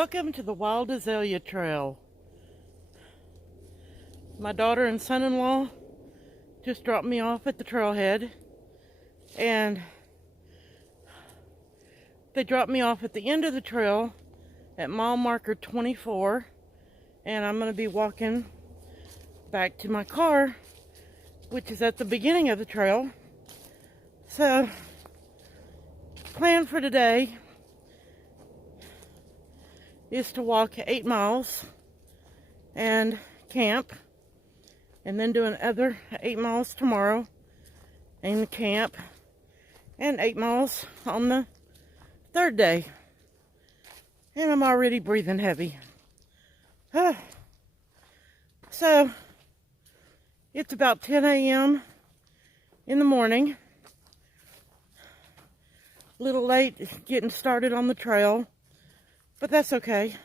Welcome to the Wild Azalea Trail. My daughter and son-in-law just dropped me off at the trailhead, and they dropped me off at the end of the trail at mile marker 24, and I'm going to be walking back to my car, which is at the beginning of the trail. So, plan for today is to walk 8 miles and camp, and then do another 8 miles tomorrow and camp, and 8 miles on the third day. And I'm already breathing heavy. So it's about 10 a.m. in the morning. A little late getting started on the trail, but that's okay.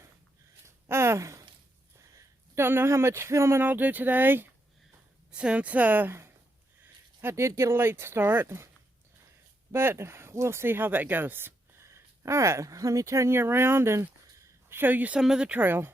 Don't know how much filming I'll do today, since I did get a late start, but we'll see how that goes. Alright, let me turn you around and show you some of the trail.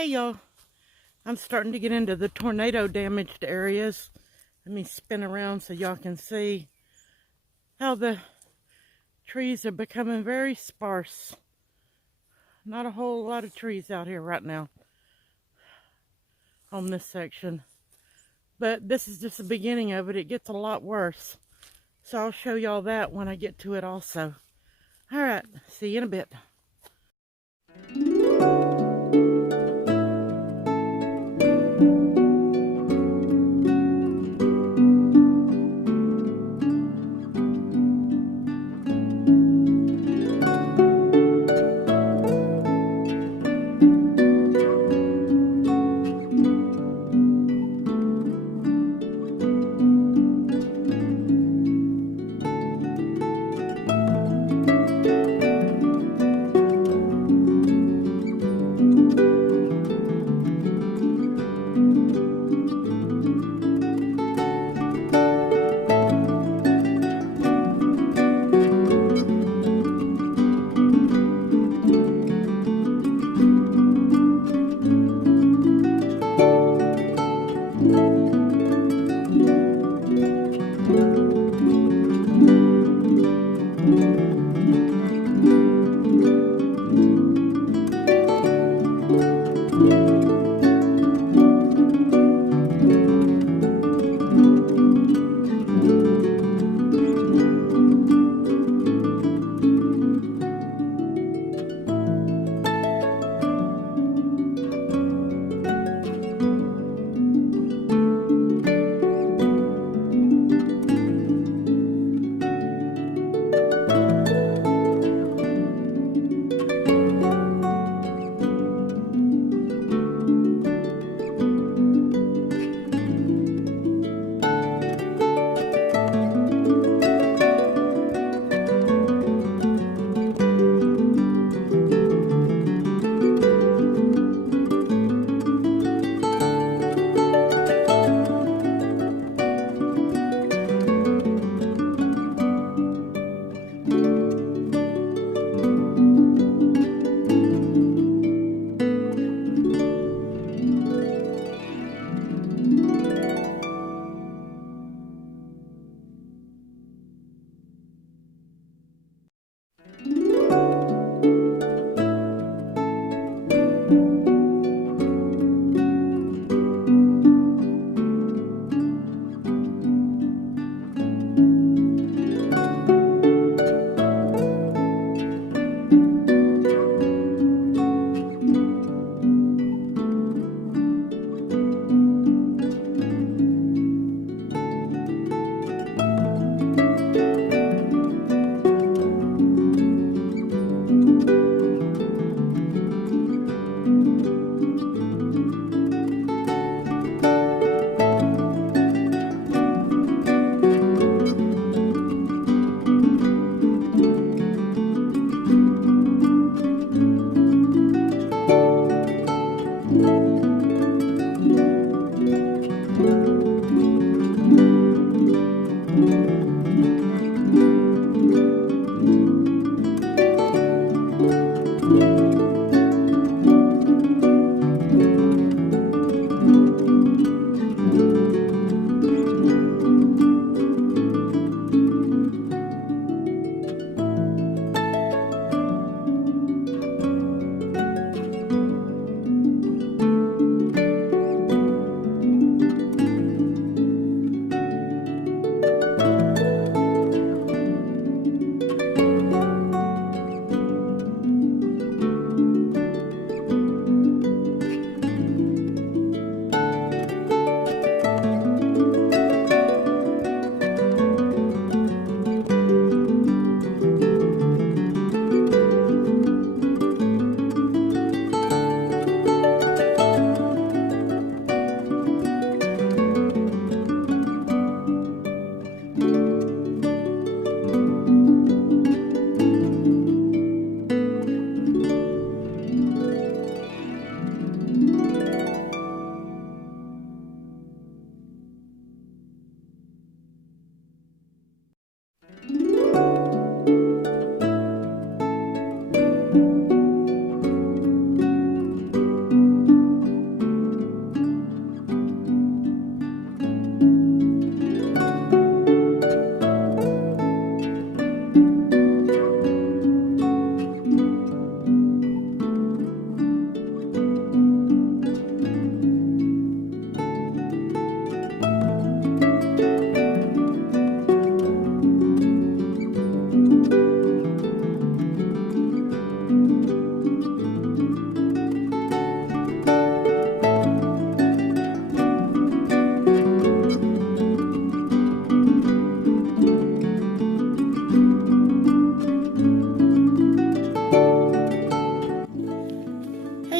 Hey y'all, I'm starting to get into the tornado damaged areas. Let me spin around so y'all can see how the trees are becoming very sparse. Not a whole lot of trees out here right now on this section. But this is just the beginning of it. It gets a lot worse. So I'll show y'all that when I get to it also. Alright, see you in a bit.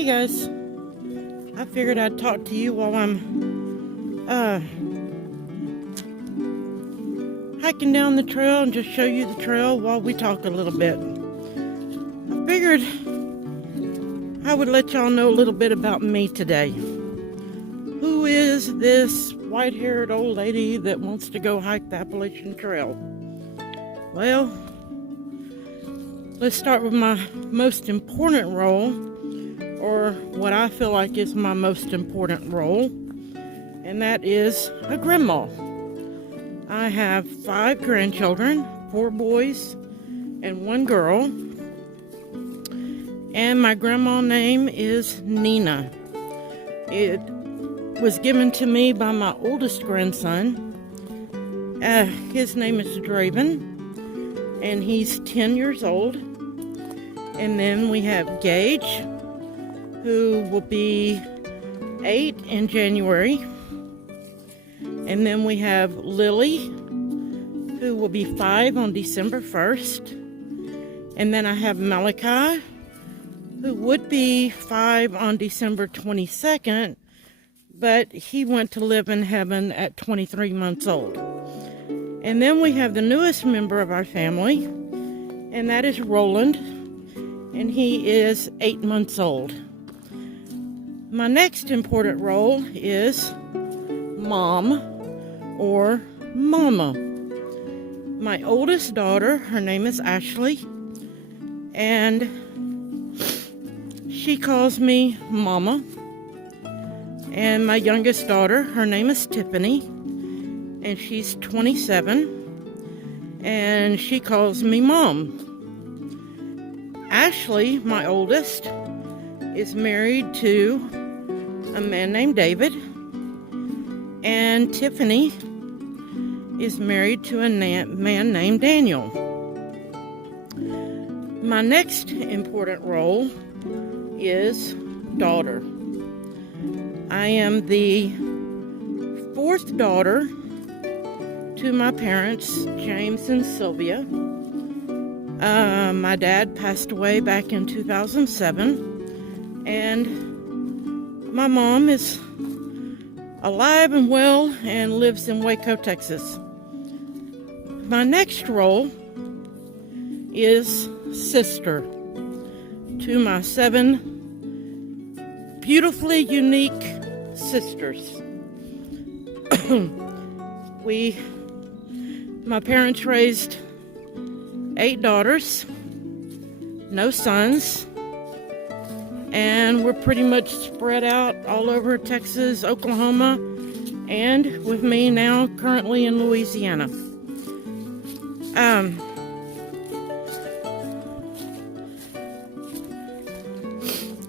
Hey guys, I figured I'd talk to you while I'm hiking down the trail and just show you the trail while we talk a little bit. I figured I would let y'all know a little bit about me today. Who is this white-haired old lady that wants to go hike the Appalachian Trail? Well, let's start with my most important role, or what I feel like is my most important role, and that is a grandma. I have 5 grandchildren, 4 boys and 1 girl, and my grandma's name is Nina. It was given to me by my oldest grandson. His name is Draven, and he's 10 years old. And then we have Gage, who will be 8 in January. And then we have Lily, who will be 5 on December 1st. And then I have Malachi, who would be 5 on December 22nd, but he went to live in heaven at 23 months old. And then we have the newest member of our family, and that is Roland, and he is 8 months old. My next important role is mom, or mama. My oldest daughter, her name is Ashley, and she calls me mama. And my youngest daughter, her name is Tiffany, and she's 27, and she calls me mom. Ashley, my oldest, is married to a man named David, and Tiffany is married to a man named Daniel. My next important role is daughter. I am the 4th daughter to my parents, James and Sylvia. My dad passed away back in 2007, and my mom is alive and well and lives in Waco, Texas. My next role is sister to my 7 beautifully unique sisters. My parents raised 8 daughters, no sons, and we're pretty much spread out all over Texas, Oklahoma, and with me now currently in Louisiana.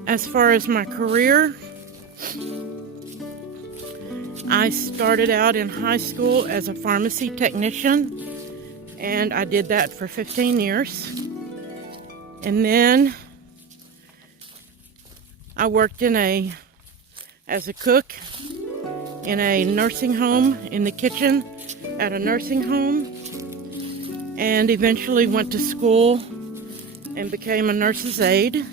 As far as my career, I started out in high school as a pharmacy technician, and I did that for 15 years. And then I worked as a cook in a nursing home, in the kitchen at a nursing home, and eventually went to school and became a nurse's aide.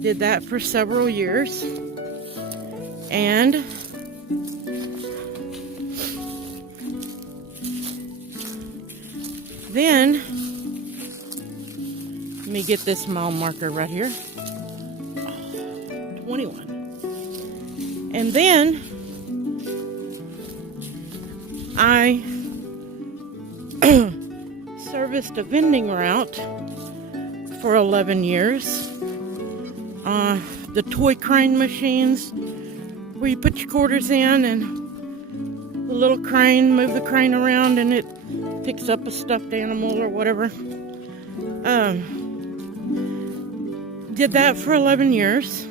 Did that for several years, and then let me get this mile marker right here. 21. And then I serviced a vending route for 11 years. The toy crane machines where you put your quarters in and the little crane, move the crane around and it picks up a stuffed animal or whatever. Did that for 11 years.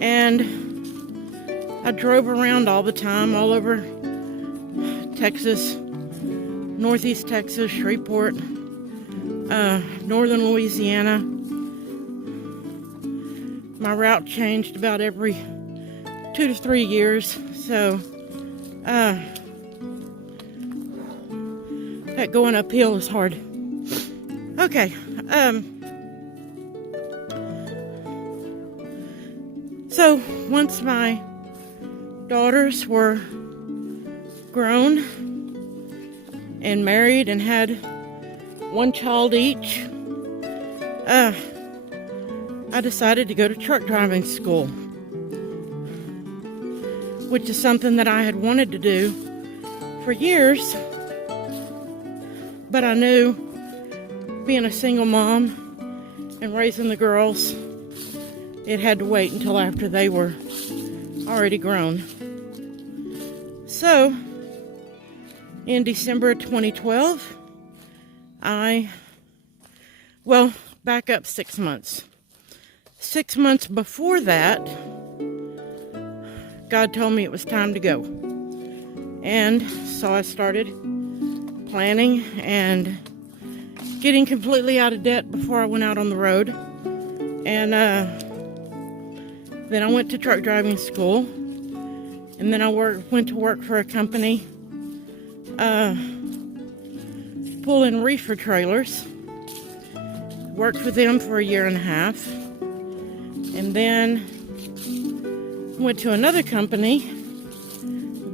And I drove around all the time, all over Texas, Northeast Texas, Shreveport, Northern Louisiana. My route changed about every 2 to 3 years, so that going uphill is hard. So once my daughters were grown and married and had one child each, I decided to go to truck driving school, which is something that I had wanted to do for years, but I knew being a single mom and raising the girls, it had to wait until after they were already grown. So, in December of 2012, back up 6 months. 6 months before that, God told me it was time to go. And so I started planning and getting completely out of debt before I went out on the road. And then I went to truck driving school. And then I went to work for a company pulling reefer trailers. Worked for them for 1.5 years. And then went to another company,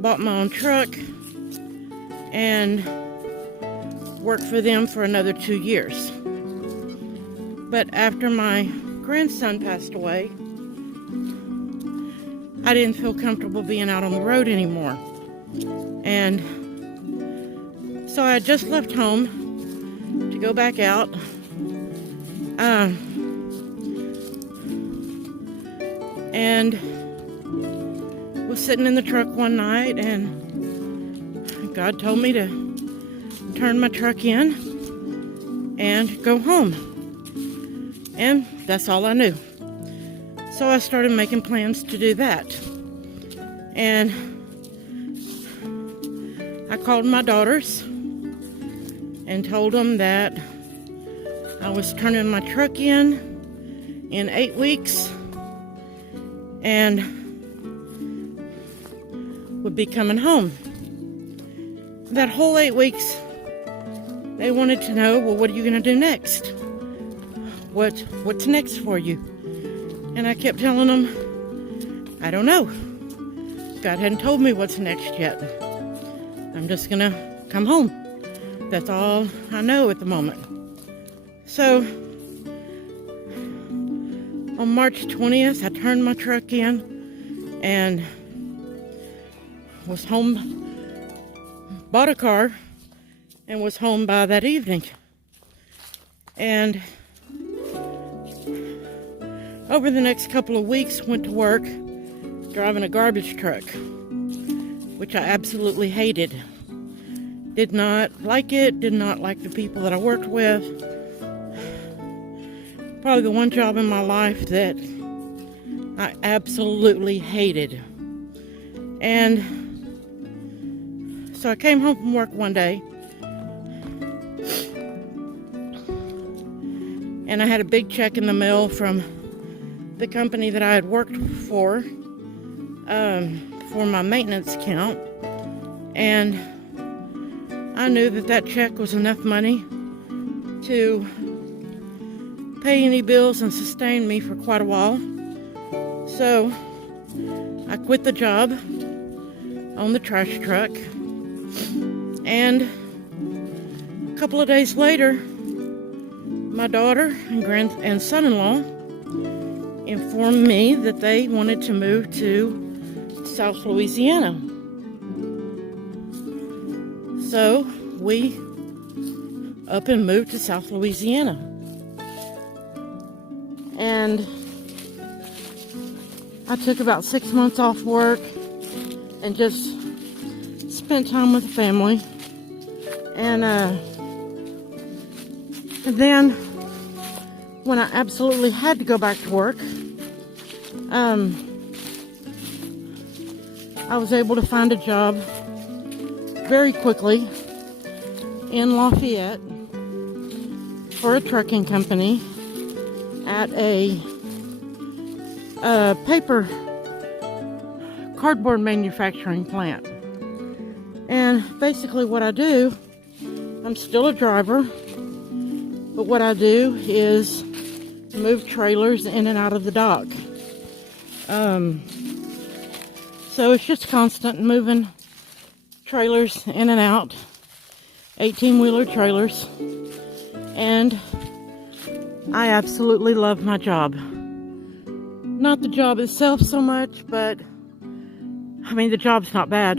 bought my own truck, and worked for them for another 2 years. But after my grandson passed away, I didn't feel comfortable being out on the road anymore. And so I just left home to go back out. And was sitting in the truck one night, and God told me to turn my truck in and go home. And that's all I knew. So I started making plans to do that. And I called my daughters and told them that I was turning my truck in 8 weeks and would be coming home. That whole 8 weeks, they wanted to know, well, what are you going to do next? What's next for you? And I kept telling them, I don't know. God hadn't told me what's next yet. I'm just going to come home. That's all I know at the moment. So, on March 20th, I turned my truck in and was home, bought a car, and was home by that evening. And over the next couple of weeks, went to work driving a garbage truck, which I absolutely hated. Did not like it, did not like the people that I worked with. Probably the one job in my life that I absolutely hated. And so I came home from work one day, and I had a big check in the mail from the company that I had worked for my maintenance account. And I knew that check was enough money to pay any bills and sustain me for quite a while. So I quit the job on the trash truck, and a couple of days later, my daughter and son-in-law informed me that they wanted to move to South Louisiana. So we up and moved to South Louisiana. And I took about 6 months off work and just spent time with the family. And then when I absolutely had to go back to work, I was able to find a job very quickly in Lafayette for a trucking company at a paper cardboard manufacturing plant. And basically what I do, I'm still a driver, but what I do is move trailers in and out of the dock. So it's just constant moving trailers in and out, 18-wheeler trailers, and I absolutely love my job. Not the job itself so much, but I mean the job's not bad,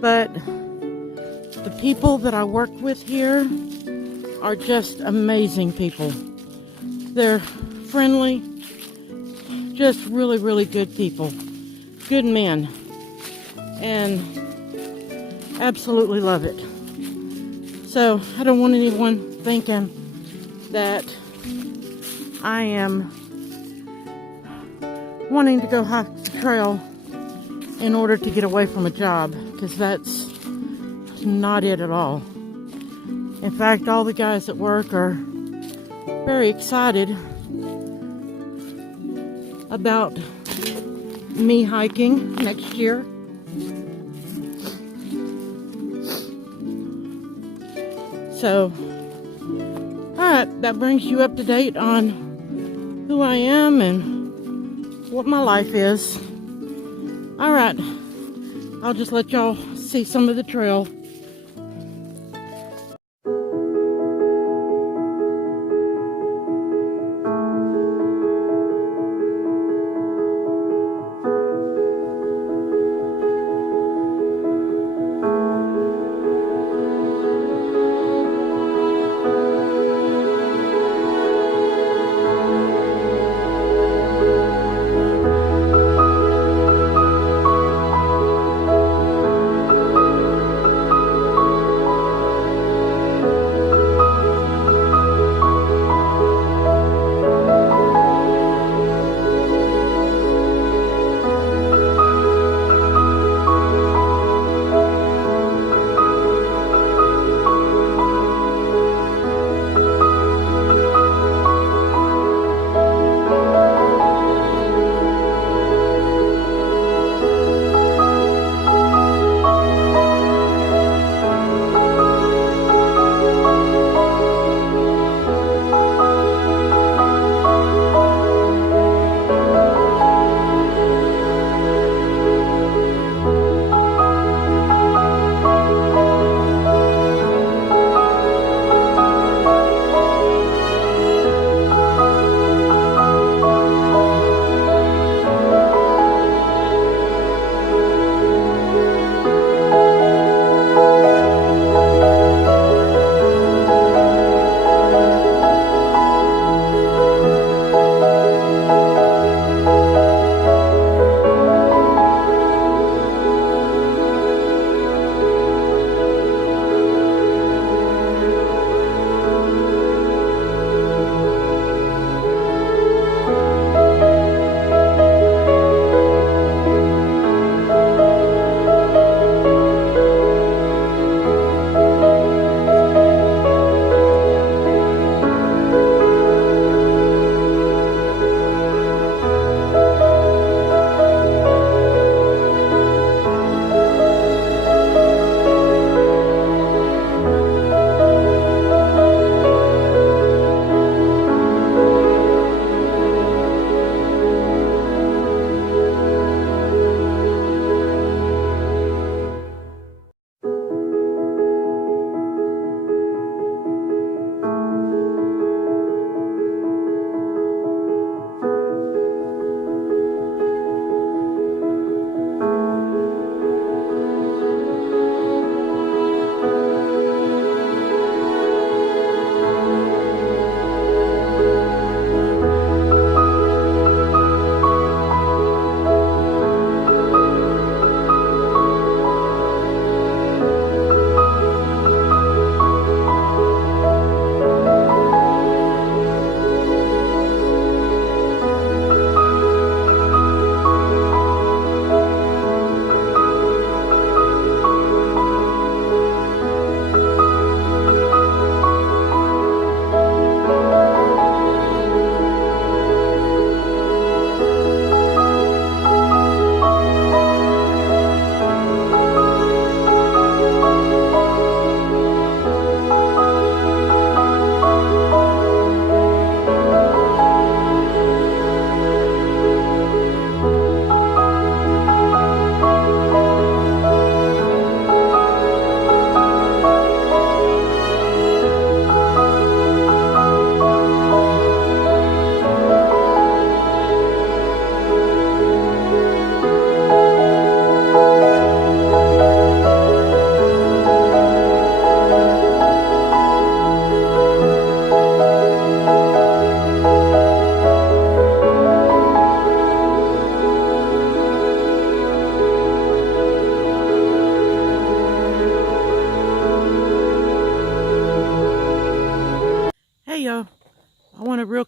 but the people that I work with here are just amazing people. They're friendly, just really, really good people, good men, and absolutely love it. So I don't want anyone thinking that I am wanting to go hike the trail in order to get away from a job, because that's not it at all. In fact, all the guys at work are very excited about me hiking next year. So, alright, that brings you up to date on who I am and what my life is. Alright, I'll just let y'all see some of the trail.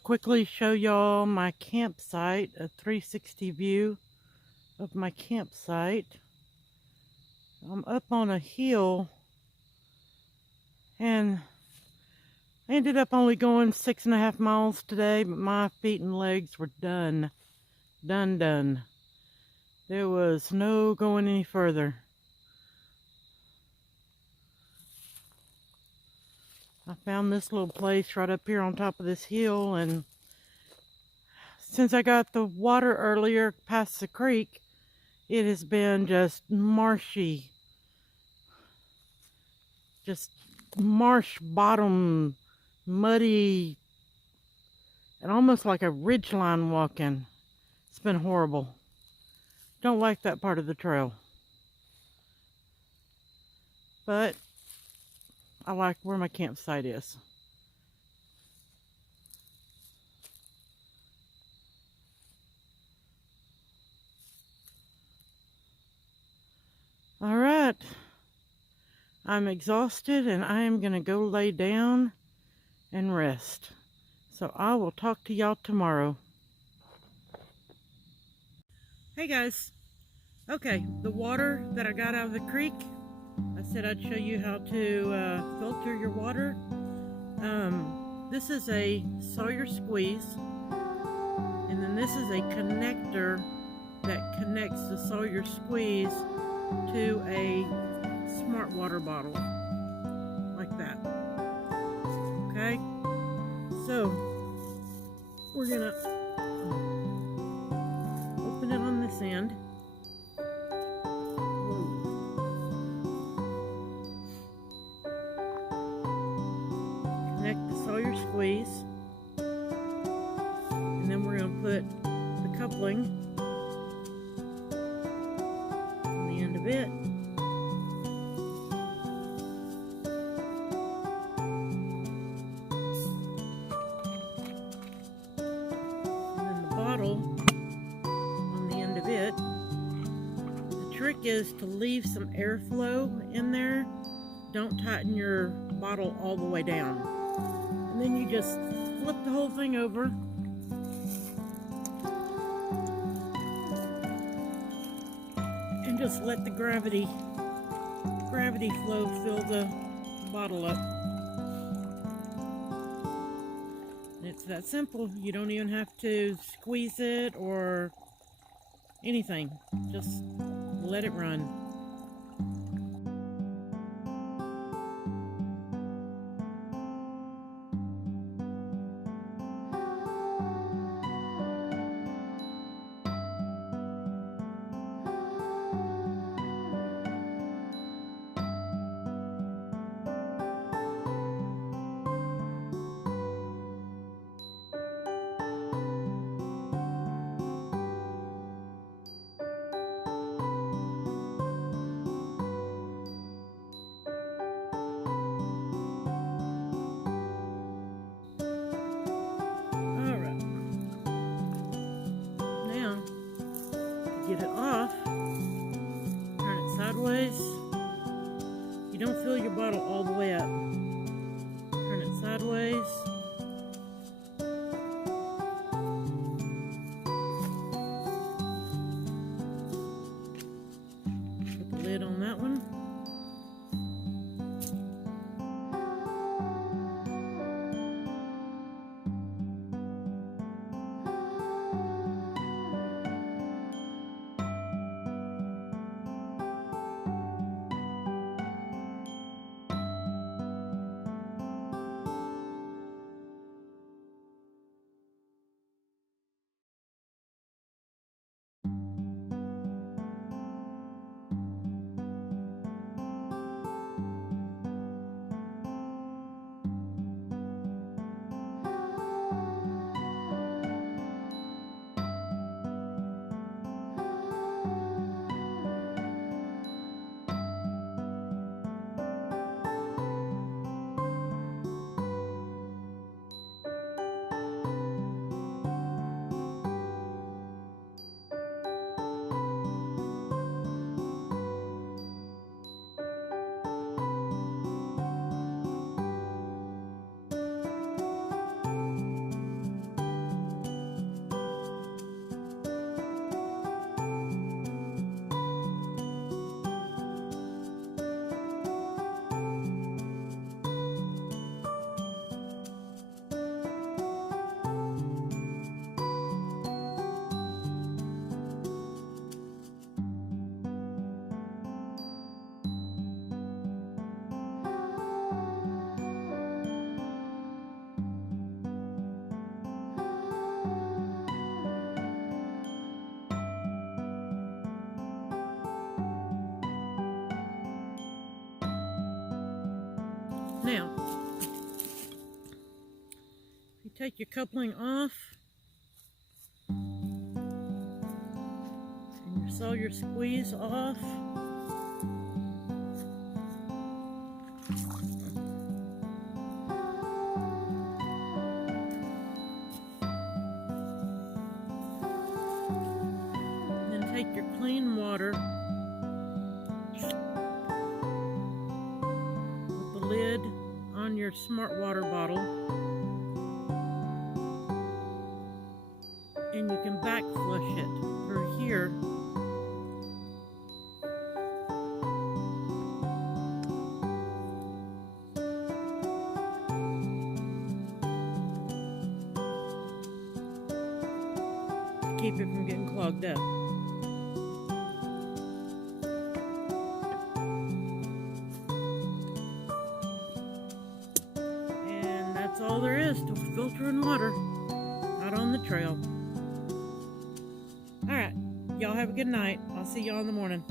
quickly show y'all my campsite, a 360 view of my campsite. I'm up on a hill, and I ended up only going 6.5 miles today, but my feet and legs were done. Done. There was no going any further. I found this little place right up here on top of this hill, and since I got the water earlier past the creek, it has been just marshy. Just marsh bottom, muddy, and almost like a ridgeline walking. It's been horrible. Don't like that part of the trail. But I like where my campsite is. All right. I'm exhausted and I am going to go lay down and rest. So I will talk to y'all tomorrow. Hey guys. Okay, the water that I got out of the creek, I said I'd show you how to filter your water. This is a Sawyer squeeze, and then this is a connector that connects the Sawyer squeeze to a smart water bottle, like that. Okay, so we're gonna open it on this end. Connect the Sawyer squeeze, and then we're going to put the coupling on the end of it. And then the bottle on the end of it. The trick is to leave some airflow in there. Don't tighten your bottle all the way down. And then you just flip the whole thing over. And just let the gravity flow fill the bottle up. It's that simple. You don't even have to squeeze it or anything. Just let it run. Get it off, turn it sideways. You don't fill your bottle all the way up. Turn it sideways. Put the lid on that one. Now, you take your coupling off, and you saw your squeeze off. Then take your clean water with the lid on your smart water bottle, and you can back flush it through here. Keep it from getting clogged up. And that's all there is to filtering water out on the trail. Alright, y'all have a good night. I'll see y'all in the morning.